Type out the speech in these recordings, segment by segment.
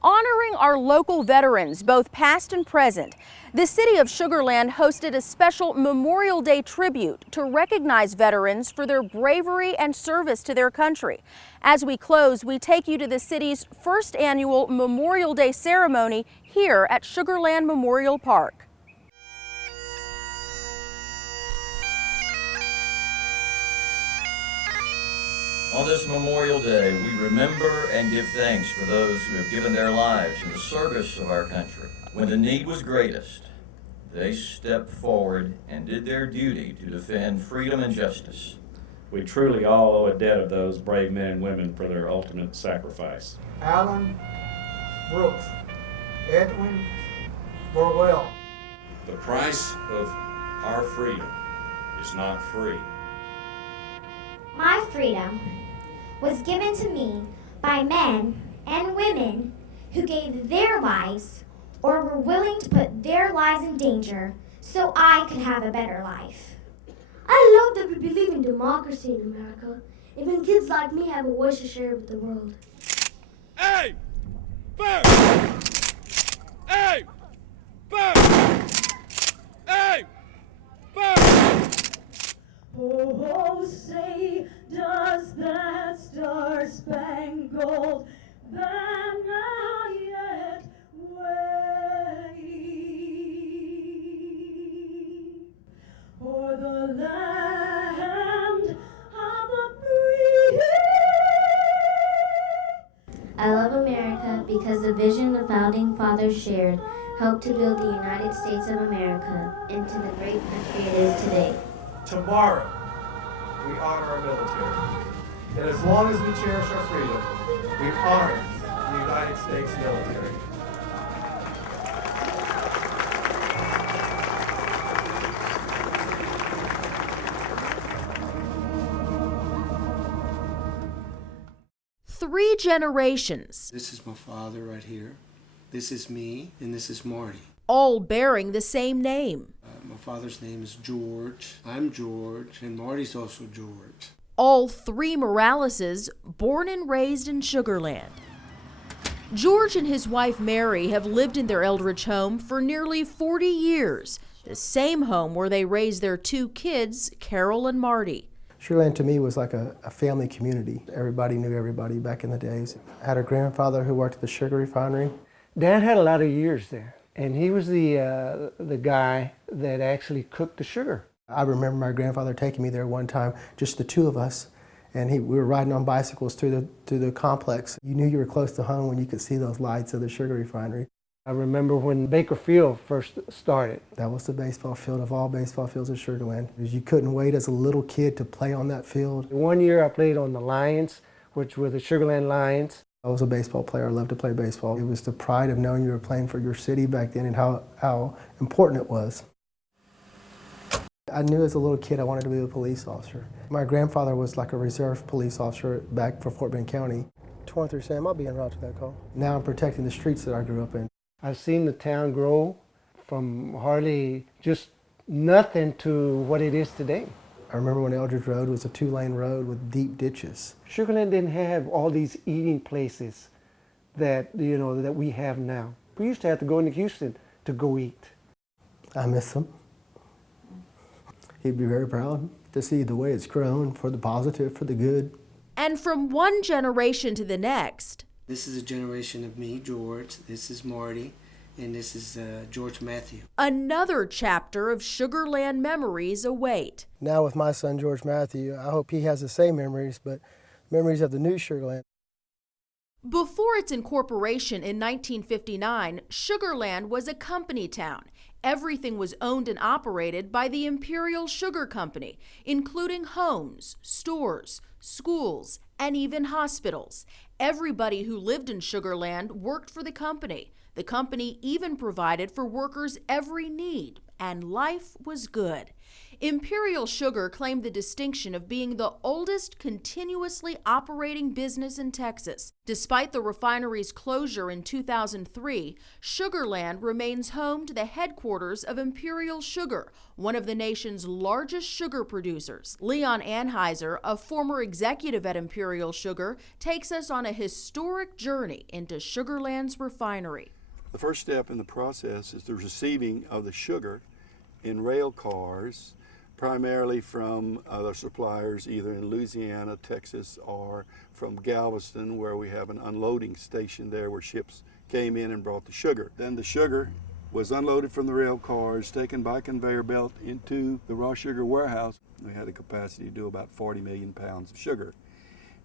Honoring our local veterans, both past and present, the city of Sugar Land hosted a special Memorial Day tribute to recognize veterans for their bravery and service to their country. As we close, we take you to the city's first annual Memorial Day ceremony here at Sugar Land Memorial Park. On this Memorial Day, we remember and give thanks for those who have given their lives in the service of our country. When the need was greatest, they stepped forward and did their duty to defend freedom and justice. We truly all owe a debt of those brave men and women for their ultimate sacrifice. Alan Brooks, Edwin Burwell. The price of our freedom is not free. My freedom was given to me by men and women who gave their lives or were willing to put their lives in danger so I could have a better life. I love that we believe in democracy in America. Even kids like me have a voice to share with the world. Hey! Burn! Hey! Burn! Hey! Burn! Oh, say, does that star-spangled banner yet wave o'er the land of the free? I love America because the vision the founding fathers shared helped to build the United States of America into the great country it is today. Tomorrow, we honor our military. And as long as we cherish our freedom, we honor the United States military. Three generations, This is my father right here. This is me, and this is Marty. all bearing the same name. My father's name is George. I'm George, and Marty's also George. All three Moraleses born and raised in Sugar Land. George and his wife Mary have lived in their Eldridge home for nearly 40 years, the same home where they raised their two kids, Carol and Marty. Sugar Land to me was like a family community. Everybody knew everybody back in the days. I had a grandfather who worked at the sugar refinery. Dad had a lot of years there, and he was the guy that actually cooked the sugar. I remember my grandfather taking me there one time, just the two of us, and we were riding on bicycles through the complex. You knew you were close to home when you could see those lights of the sugar refinery. I remember when Baker Field first started. That was the baseball field of all baseball fields at Sugar Land. You couldn't wait as a little kid to play on that field. One year I played on the Lions, which were the Sugar Land Lions. I was a baseball player. I loved to play baseball. It was the pride of knowing you were playing for your city back then and how important it was. I knew as a little kid I wanted to be a police officer. My grandfather was like a reserve police officer back for Fort Bend County. 23 Sam, I'll be en route to that call. Now I'm protecting the streets that I grew up in. I've seen the town grow from hardly just nothing to what it is today. I remember when Eldridge Road was a 2-lane road with deep ditches. Sugar Land didn't have all these eating places that that we have now. We used to have to go into Houston to go eat. I miss him. He'd be very proud to see the way it's grown, for the positive, for the good. And from one generation to the next, This is a generation of me, George. This is Marty, and this is George Matthew. another chapter of Sugar Land memories await. Now with my son, George Matthew, I hope he has the same memories, but memories of the new Sugar Land. Before its incorporation in 1959, Sugar Land was a company town. Everything was owned and operated by the Imperial Sugar Company, including homes, stores, schools, and even hospitals. Everybody who lived in Sugar Land worked for the company. The company even provided for workers' every need, and life was good. Imperial Sugar claimed the distinction of being the oldest continuously operating business in Texas. Despite the refinery's closure in 2003, Sugar Land remains home to the headquarters of Imperial Sugar, one of the nation's largest sugar producers. Leon Anheuser, a former executive at Imperial Sugar, takes us on a historic journey into Sugar Land's refinery. The first step in the process is the receiving of the sugar in rail cars, primarily from other suppliers either in Louisiana, Texas, or from Galveston, where we have an unloading station there where ships came in and brought the sugar. Then the sugar was unloaded from the rail cars, taken by conveyor belt into the raw sugar warehouse. We had a capacity to do about 40 million pounds of sugar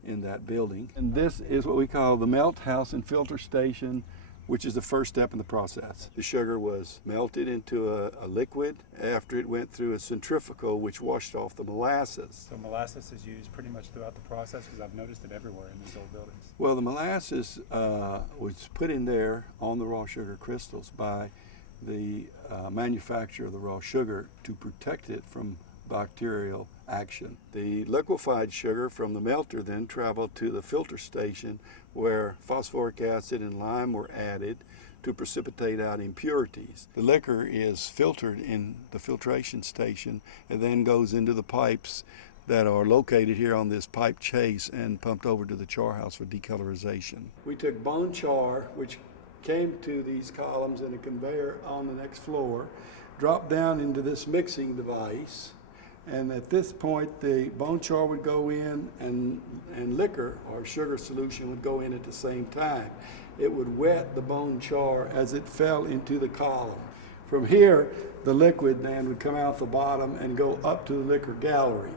in that building. And this is what we call the melt house and filter station, which is the first step in the process. The sugar was melted into a liquid after it went through a centrifugal, which washed off the molasses. So molasses is used pretty much throughout the process, because I've noticed it everywhere in these old buildings. Well, the molasses was put in there on the raw sugar crystals by the manufacturer of the raw sugar to protect it from bacterial action. The liquefied sugar from the melter then traveled to the filter station where phosphoric acid and lime were added to precipitate out impurities. The liquor is filtered in the filtration station and then goes into the pipes that are located here on this pipe chase and pumped over to the char house for decolorization. We took bone char, which came to these columns in a conveyor on the next floor, dropped down into this mixing device, and at this point the bone char would go in and liquor or sugar solution would go in at the same time. It would wet the bone char as it fell into the column. From here, the liquid then would come out the bottom and go up to the liquor gallery,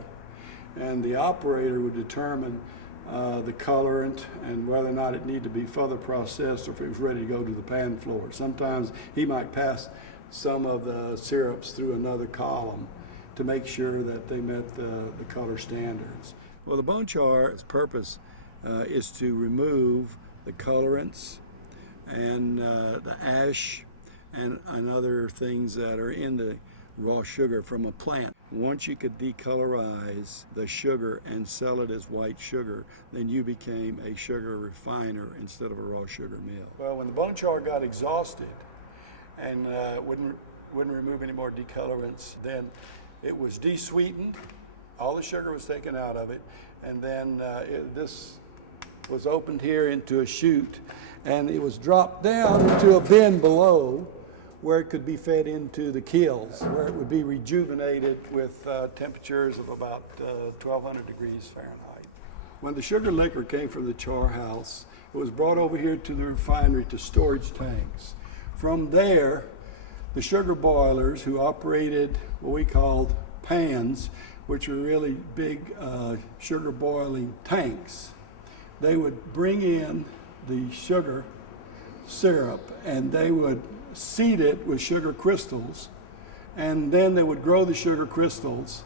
and the operator would determine the colorant and whether or not it needed to be further processed or if it was ready to go to the pan floor. Sometimes he might pass some of the syrups through another column to make sure that they met the color standards. Well, the bone char's purpose is to remove the colorants and the ash and other things that are in the raw sugar from a plant. Once you could decolorize the sugar and sell it as white sugar, then you became a sugar refiner instead of a raw sugar mill. Well, when the bone char got exhausted and wouldn't remove any more decolorants, then it was desweetened, all the sugar was taken out of it, and then this was opened here into a chute, and it was dropped down into a bin below where it could be fed into the kilns, where it would be rejuvenated with temperatures of about 1200 degrees Fahrenheit. When the sugar liquor came from the char house, it was brought over here to the refinery to storage tanks. From there, the sugar boilers, who operated what we called pans, which were really big sugar boiling tanks, they would bring in the sugar syrup and they would seed it with sugar crystals, and then they would grow the sugar crystals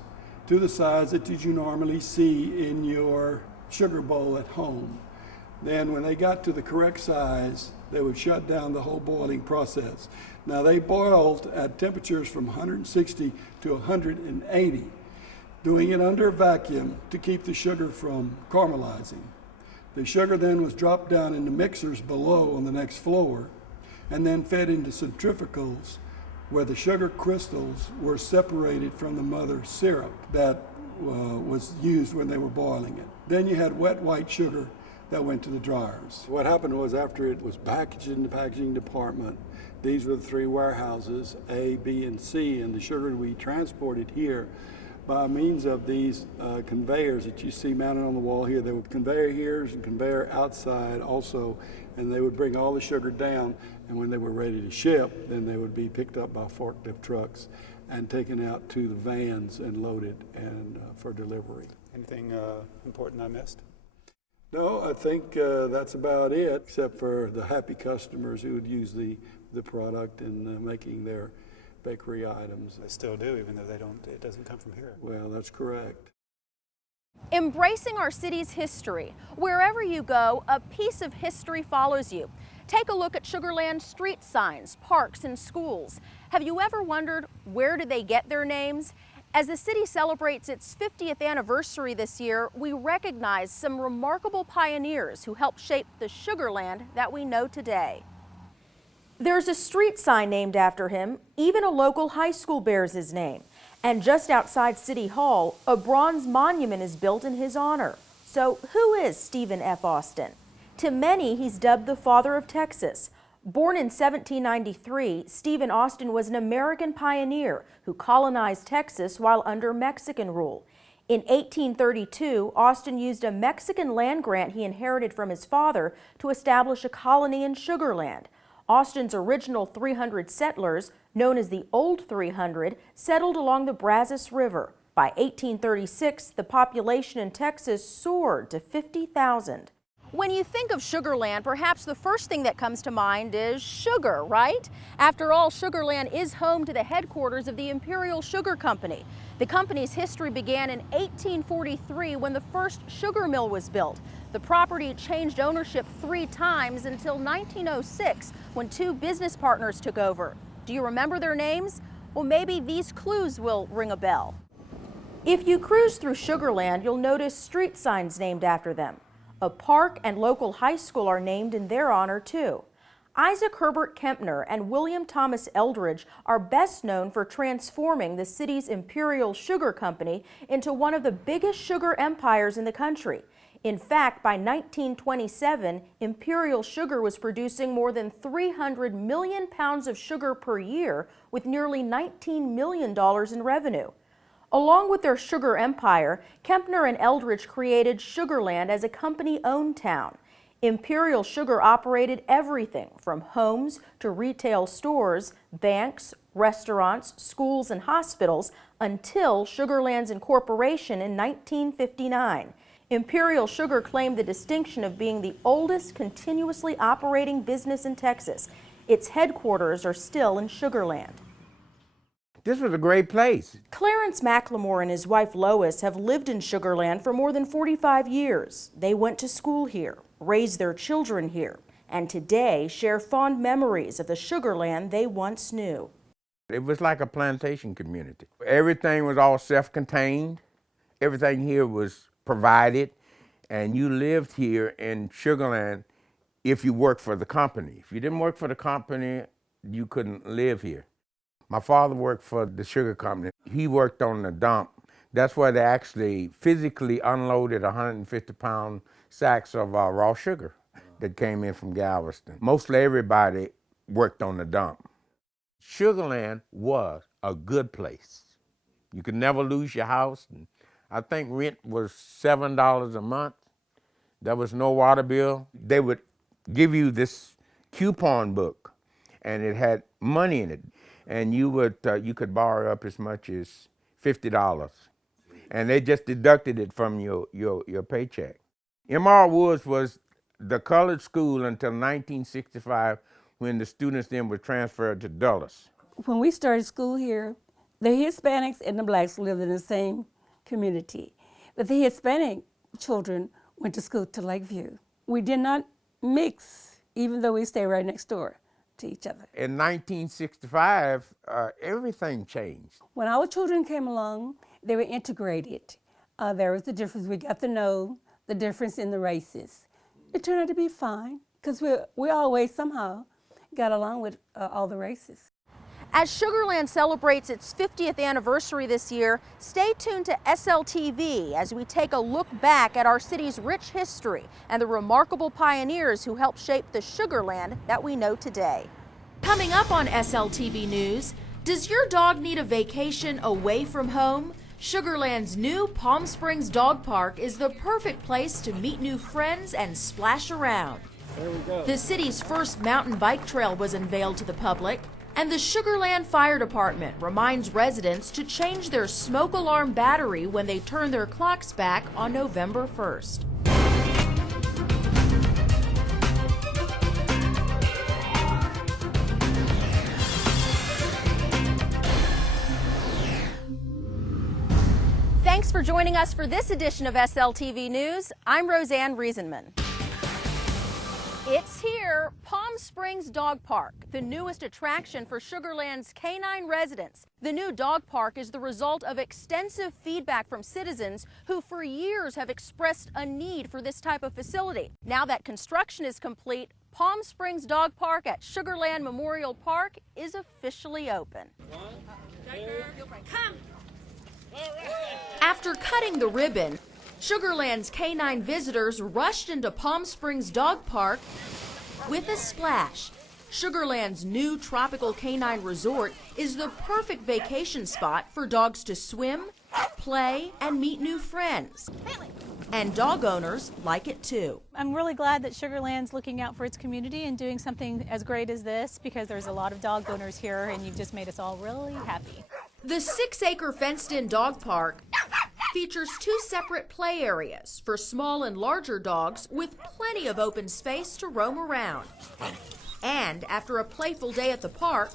to the size that you normally see in your sugar bowl at home. Then when they got to the correct size, they would shut down the whole boiling process. Now they boiled at temperatures from 160 to 180, doing it under a vacuum to keep the sugar from caramelizing. The sugar then was dropped down into mixers below on the next floor and then fed into centrifugals where the sugar crystals were separated from the mother syrup that was used when they were boiling it. Then you had wet white sugar that went to the dryers. What happened was, after it was packaged in the packaging department, these were the three warehouses, A, B, and C, and the sugar we transported here by means of these conveyors that you see mounted on the wall here. There were conveyor here and conveyor outside also, and they would bring all the sugar down, and when they were ready to ship, then they would be picked up by forklift trucks and taken out to the vans and loaded and for delivery. Anything important I missed? No, I think that's about it, except for the happy customers who would use the product in making their bakery items. They still do, even though it doesn't come from here. Well, that's correct. Embracing our city's history. Wherever you go, a piece of history follows you. Take a look at Sugar Land's street signs, parks, and schools. Have you ever wondered, where did they get their names? As the city celebrates its 50th anniversary this year, we recognize some remarkable pioneers who helped shape the Sugar Land that we know today. There's a street sign named after him. Even a local high school bears his name. And just outside City Hall, a bronze monument is built in his honor. So who is Stephen F. Austin? To many, he's dubbed the father of Texas. Born in 1793, Stephen Austin was an American pioneer who colonized Texas while under Mexican rule. In 1832, Austin used a Mexican land grant he inherited from his father to establish a colony in Sugar Land. Austin's original 300 settlers, known as the Old 300, settled along the Brazos River. By 1836, the population in Texas soared to 50,000. When you think of Sugar Land, perhaps the first thing that comes to mind is sugar, right? After all, Sugar Land is home to the headquarters of the Imperial Sugar Company. The company's history began in 1843 when the first sugar mill was built. The property changed ownership 3 times until 1906 when 2 business partners took over. Do you remember their names? Well, maybe these clues will ring a bell. If you cruise through Sugar Land, you'll notice street signs named after them. A park and local high school are named in their honor, too. Isaac Herbert Kempner and William Thomas Eldridge are best known for transforming the city's Imperial Sugar Company into one of the biggest sugar empires in the country. In fact, by 1927, Imperial Sugar was producing more than 300 million pounds of sugar per year with nearly $19 million in revenue. Along with their sugar empire, Kempner and Eldridge created Sugar Land as a company-owned town. Imperial Sugar operated everything from homes to retail stores, banks, restaurants, schools, and hospitals until Sugar Land's incorporation in 1959. Imperial Sugar claimed the distinction of being the oldest continuously operating business in Texas. Its headquarters are still in Sugar Land. This was a great place. Clarence McLemore and his wife Lois have lived in Sugar Land for more than 45 years. They went to school here, raised their children here, and today share fond memories of the Sugar Land they once knew. It was like a plantation community. Everything was all self-contained. Everything here was provided, and you lived here in Sugar Land if you worked for the company. If you didn't work for the company, you couldn't live here. My father worked for the sugar company. He worked on the dump. That's where they actually physically unloaded 150-pound sacks of raw sugar that came in from Galveston. Mostly everybody worked on the dump. Sugar Land was a good place. You could never lose your house. I think rent was $7 a month. There was no water bill. They would give you this coupon book, and it had money in it. And you could borrow up as much as $50, and they just deducted it from your paycheck. M.R. Woods was the colored school until 1965, when the students then were transferred to Dulles. When we started school here, the Hispanics and the blacks lived in the same community, but the Hispanic children went to school to Lakeview. We did not mix, even though we stayed right next door to each other. In 1965, everything changed. When our children came along, they were integrated. There was the difference. We got to know the difference in the races. It turned out to be fine, because we always somehow got along with all the races. As Sugar Land celebrates its 50th anniversary this year, stay tuned to SLTV as we take a look back at our city's rich history and the remarkable pioneers who helped shape the Sugar Land that we know today. Coming up on SLTV News, does your dog need a vacation away from home? Sugar Land's new Palm Springs Dog Park is the perfect place to meet new friends and splash around. There we go. The city's first mountain bike trail was unveiled to the public. And the Sugar Land Fire Department reminds residents to change their smoke alarm battery when they turn their clocks back on November 1st. Thanks for joining us for this edition of SLTV News. I'm Roseanne Riesenman. It's here. Palm Palm Springs Dog Park, the newest attraction for Sugar Land's canine residents. The new dog park is the result of extensive feedback from citizens who for years have expressed a need for this type of facility. Now that construction is complete, Palm Springs Dog Park at Sugar Land Memorial Park is officially open. After cutting the ribbon, Sugar Land's canine visitors rushed into Palm Springs Dog Park with a splash. Sugar Land's new tropical canine resort is the perfect vacation spot for dogs to swim, play, and meet new friends. And dog owners like it too. I'm really glad that Sugar Land's looking out for its community and doing something as great as this, because there's a lot of dog owners here and you've just made us all really happy. The 6-acre fenced-in dog park features 2 separate play areas for small and larger dogs with plenty of open space to roam around. And after a playful day at the park,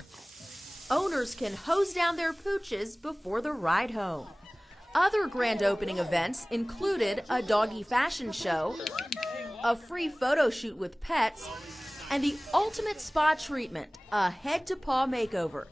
owners can hose down their pooches before the ride home. Other grand opening events included a doggy fashion show, a free photo shoot with pets, and the ultimate spa treatment, a head-to-paw makeover.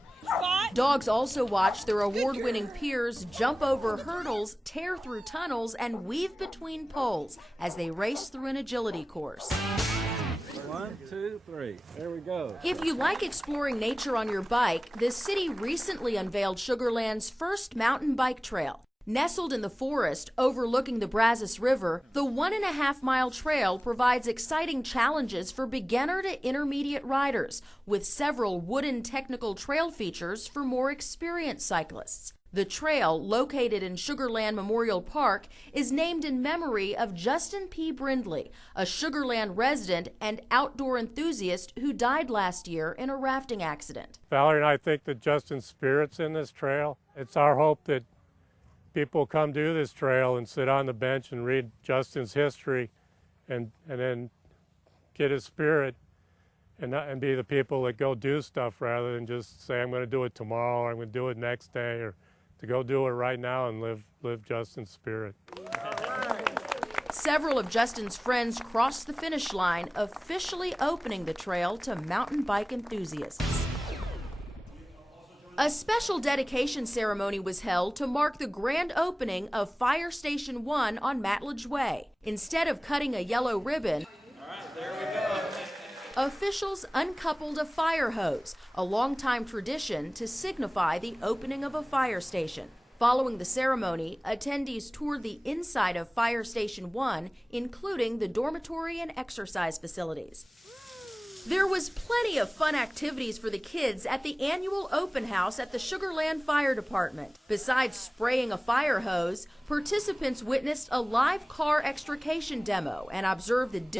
Dogs also watch their award-winning peers jump over hurdles, tear through tunnels, and weave between poles as they race through an agility course. 1, 2, 3. There we go. If you like exploring nature on your bike, the city recently unveiled Sugar Land's first mountain bike trail. Nestled in the forest overlooking the Brazos River, the 1.5-mile trail provides exciting challenges for beginner to intermediate riders, with several wooden technical trail features for more experienced cyclists. The trail, located in Sugar Land Memorial Park, is named in memory of Justin P. Brindley, a Sugar Land resident and outdoor enthusiast who died last year in a rafting accident. Valerie and I think that Justin's spirit's in this trail. It's our hope that people come do this trail and sit on the bench and read Justin's history and then get his spirit and be the people that go do stuff rather than just say, I'm going to do it tomorrow or I'm going to do it next day, or to go do it right now and live Justin's spirit. Several of Justin's friends crossed the finish line, officially opening the trail to mountain bike enthusiasts. A special dedication ceremony was held to mark the grand opening of Fire Station 1 on Matledge Way. Instead of cutting a yellow ribbon, officials uncoupled a fire hose, a longtime tradition to signify the opening of a fire station. Following the ceremony, attendees toured the inside of Fire Station 1, including the dormitory and exercise facilities. There was plenty of fun activities for the kids at the annual open house at the Sugar Land Fire Department. Besides spraying a fire hose, participants witnessed a live car extrication demo and observed the